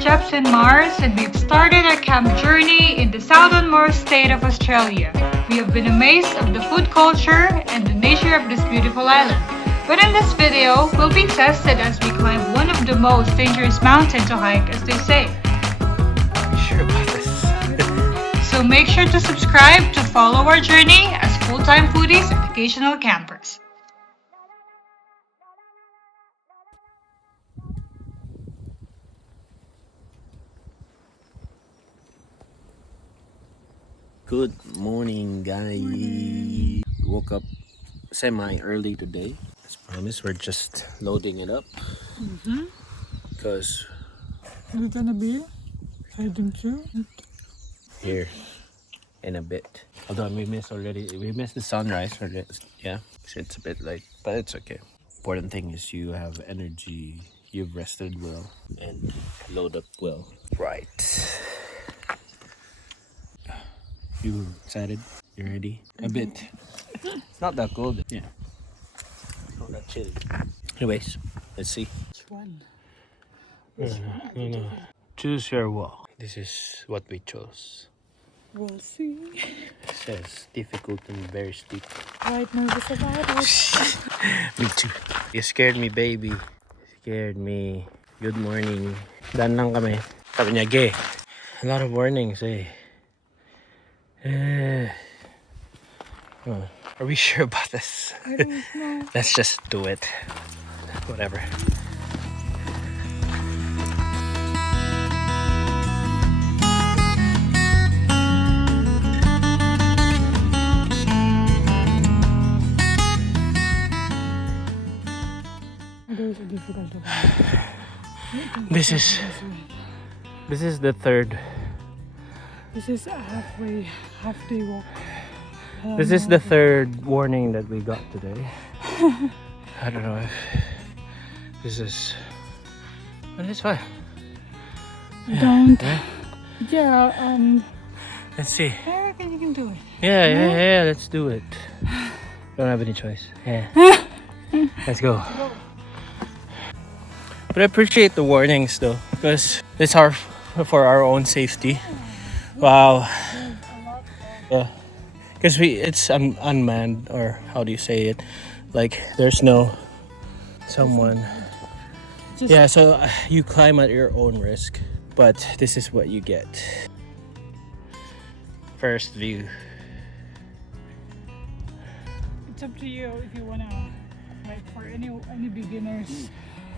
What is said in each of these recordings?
Japs&Mars and we've started our camp journey in the southernmost state of Australia. We have been amazed of the food culture and the nature of this beautiful island. But in this video, we'll be tested as we climb one of the most dangerous mountains to hike, as they say. Are you sure about this? So make sure to subscribe to follow our journey as full-time foodies and occasional campers. Good morning, guys. We woke up semi-early today. As promised, we're just loading it up. Because We're gonna be heading to here in a bit. Although we missed the sunrise. Yeah, so it's a bit late, but it's okay. Important thing is you have energy, you've rested well, and load up well. Right. You excited? You ready? A bit. It's not that cold. Yeah. It's not that chilly. Anyways, let's see. which one? No. Choose your walk. This is what we chose. We'll see. It says difficult and very steep. Quite nervous about it. Me too. You scared me, baby. Scared me. Good morning. Dan lang kami. Sabi niya, gay. A lot of warnings, eh. Are we sure about this? I don't know. Let's just do it. Whatever. There's a difficult This is the third. This is a half day walk. This is the third warning that we got today. I don't know if this is, but it's fine. Don't. Yeah. Yeah. Let's see. I reckon you can do it. Yeah. Let's do it. Don't have any choice. Yeah. Let's go. But I appreciate the warnings though, because it's for our own safety. Wow. Yeah. Because it's unmanned, or how do you say it? Like there's no someone. Yeah, so you climb at your own risk, but this is what you get. First view. It's up to you if you wanna, like, for any beginners.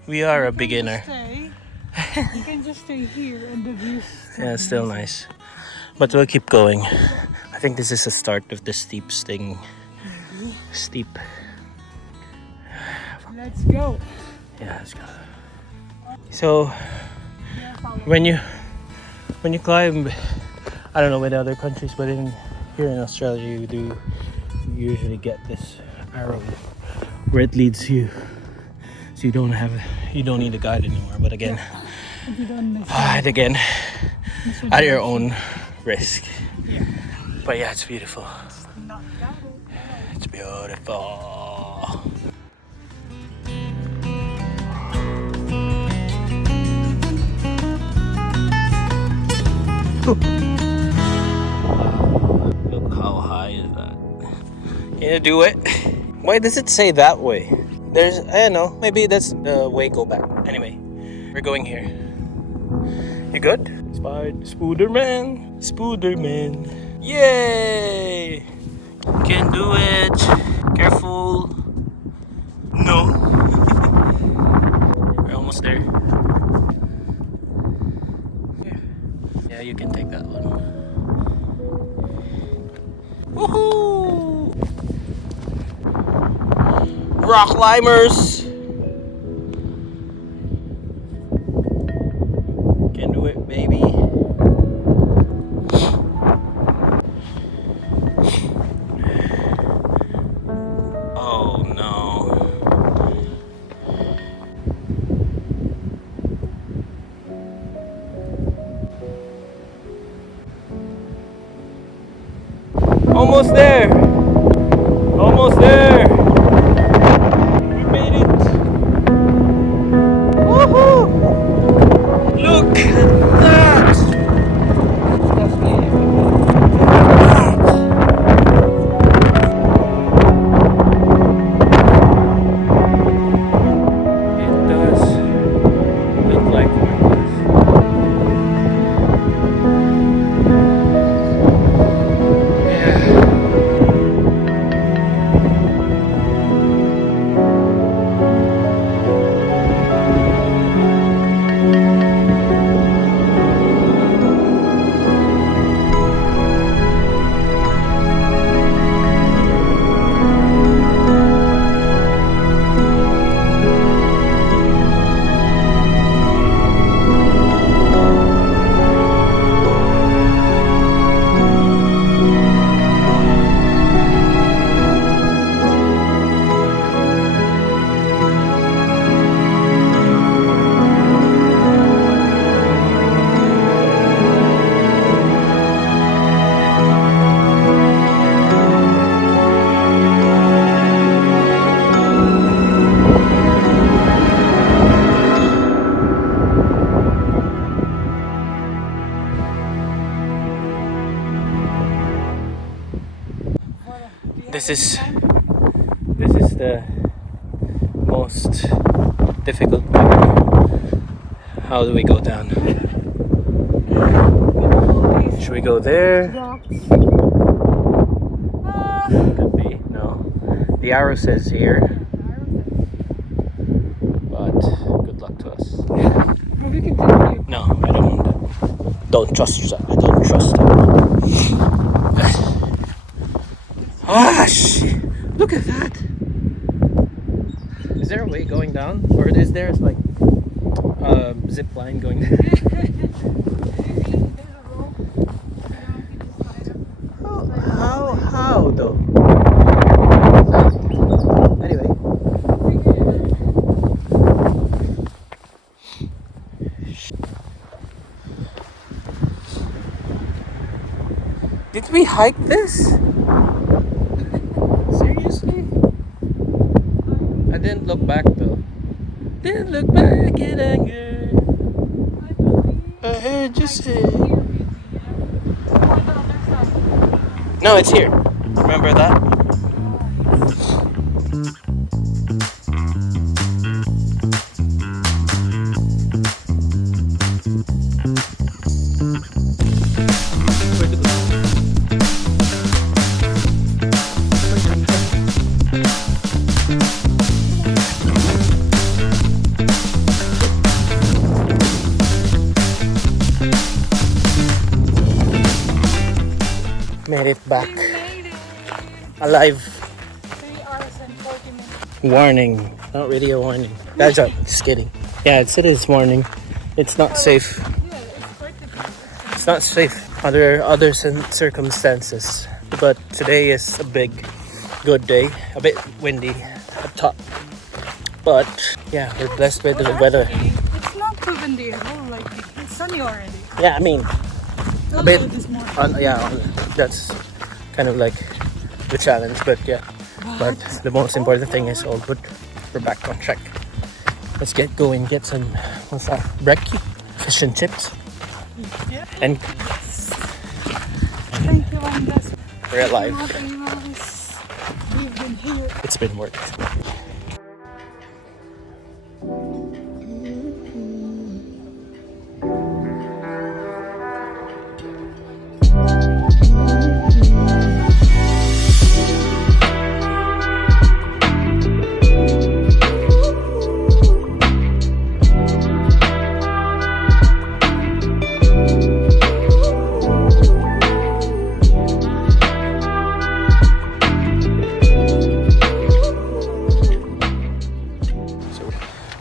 We are a beginner. You can just stay here and the views. Yeah, it's still nice. But we'll keep going. I think this is the start of the steep sting. Steep. Let's go. Yeah, let's go. So when you climb, I don't know with other countries, but here in Australia you usually get this arrow where it leads you. So you don't need a guide anymore. But again, If you don't miss and again, it, at your own risk. Yeah. But yeah, it's beautiful. Not that. It's beautiful. Look how high is that? Can you do it? Why does it say that way? I don't know, maybe that's the way go back. Anyway, we're going here. You good? Spooderman. Yay! Can do it. Careful. No. We're almost there. Yeah, you can take that one. Woohoo! Rock climbers. Can do it, baby. Oh no. Almost there. Almost there. We made it. Woohoo! Look at This is the most difficult part. How do we go down? Should we go there? Could be. No. The arrow says here. But good luck to us. We can continue. No, I don't want that. Don't trust yourself. I don't trust it. Ah, shit. Look at that. Is there a way going down? Or is there like a zip line going down? How though? Anyway. Did we hike this? Seriously? I didn't look back though. Didn't look back in anger. I heard you say. No, it's here. Remember that? Made it back. Alive. 3 hours and 40 minutes. Warning. Not really a warning. Guys, I'm just kidding. Yeah, it is warning. It's not safe. Yeah, it's vertical. It's not safe under other circumstances. But today is a good day. A bit windy up top. But yeah, we're blessed with the weather. It's not too windy at all. Like, it's sunny already. Yeah, I mean, a bit. This morning. That's kind of like the challenge. But yeah, but the most important thing is all good. We're back on track. Let's get going. Get some what's that? Brekkie, fish and chips, Yeah. and Thank you, Amos. we're alive. Amos. We've been here. It's been worth it.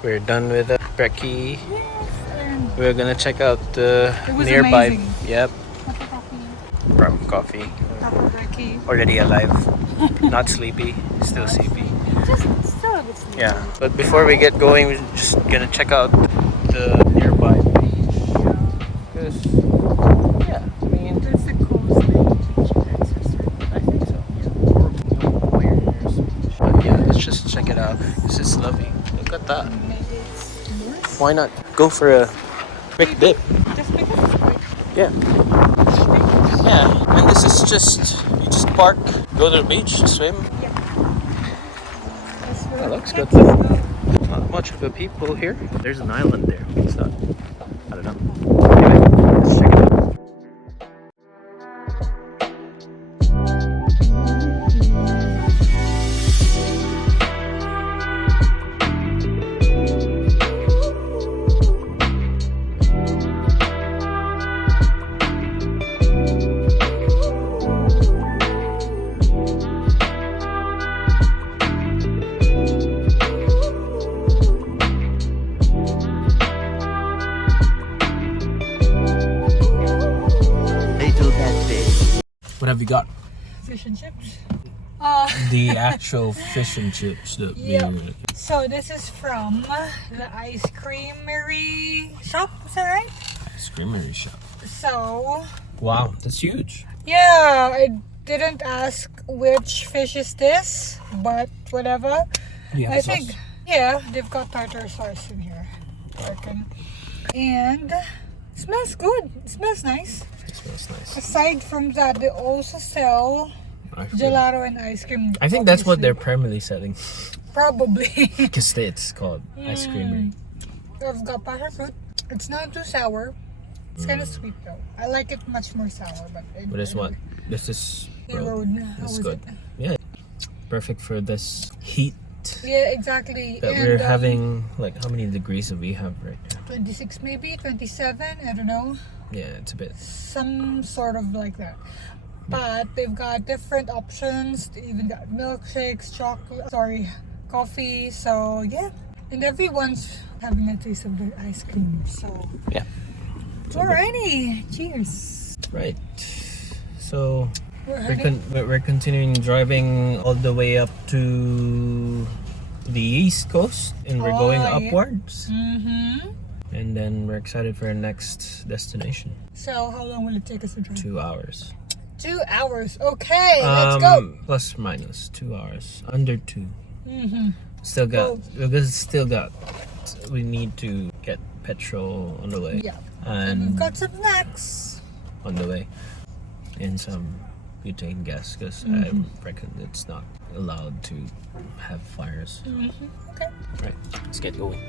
We're done with the brekkie. And We're gonna check out the It was nearby. amazing. Yep, cup of coffee. brown coffee. Cup of brekkie. Already alive, not sleepy, still sleepy. Just still a bit sleepy. Yeah, but before we get going, we're just gonna check out the nearby beach. Because, yeah, I mean, It's the coolest thing. I think so. But yeah, let's just check it out. This is lovely. Look at that. Maybe it's worse. Why not go for a quick dip? Just because it's quick. Yeah. Yeah, and this is just, you just park, go to the beach, swim. That looks good. Not much of a people here. There's an island there. What's that? I don't know. Anyway, let's check it out. What have you got? Fish and chips. The actual fish and chips that Yep. So this is from the ice creamery shop, is that right? Ice creamery shop. So Wow, that's huge. yeah, I didn't ask which fish is this, but whatever. Yeah, I think yeah, they've got tartar sauce in here. I reckon. And it smells good. It smells nice. it smells nice. Aside from that, they also sell Actually. Gelato and ice cream. I think that's what obviously. they're primarily selling. Probably. Because it's called ice creamery. I've got passion fruit. It's not too sour. It's kind of sweet though. I like it much more sour, but But this one, this is Road. How it's was good. it? Yeah, perfect for this heat Yeah, exactly. that And, we're having. Like, how many degrees do we have right now? 26 maybe, 27. I don't know. Yeah, it's a bit. Some sort of like that. But they've got different options. They even got milkshakes, coffee. So yeah, and everyone's having a taste of the ice cream. So Yeah. alrighty, cheers. Right. So We're we're, heading. we're continuing driving all the way up to the east coast, and we're going Oh, yeah. upwards. Mm-hmm. And then we're excited for our next destination. So how long will it take us to drive? 2 hours. 2 hours. Okay, let's go. Plus minus 2 hours. Under 2. Mm-hmm. Still got. Well- Because still got. We need to get petrol on the way. Yeah. And we've And got some snacks. on the way. And some butane gas, because I reckon it's not allowed to have fires. Mm-hmm. Okay. Right, let's get going.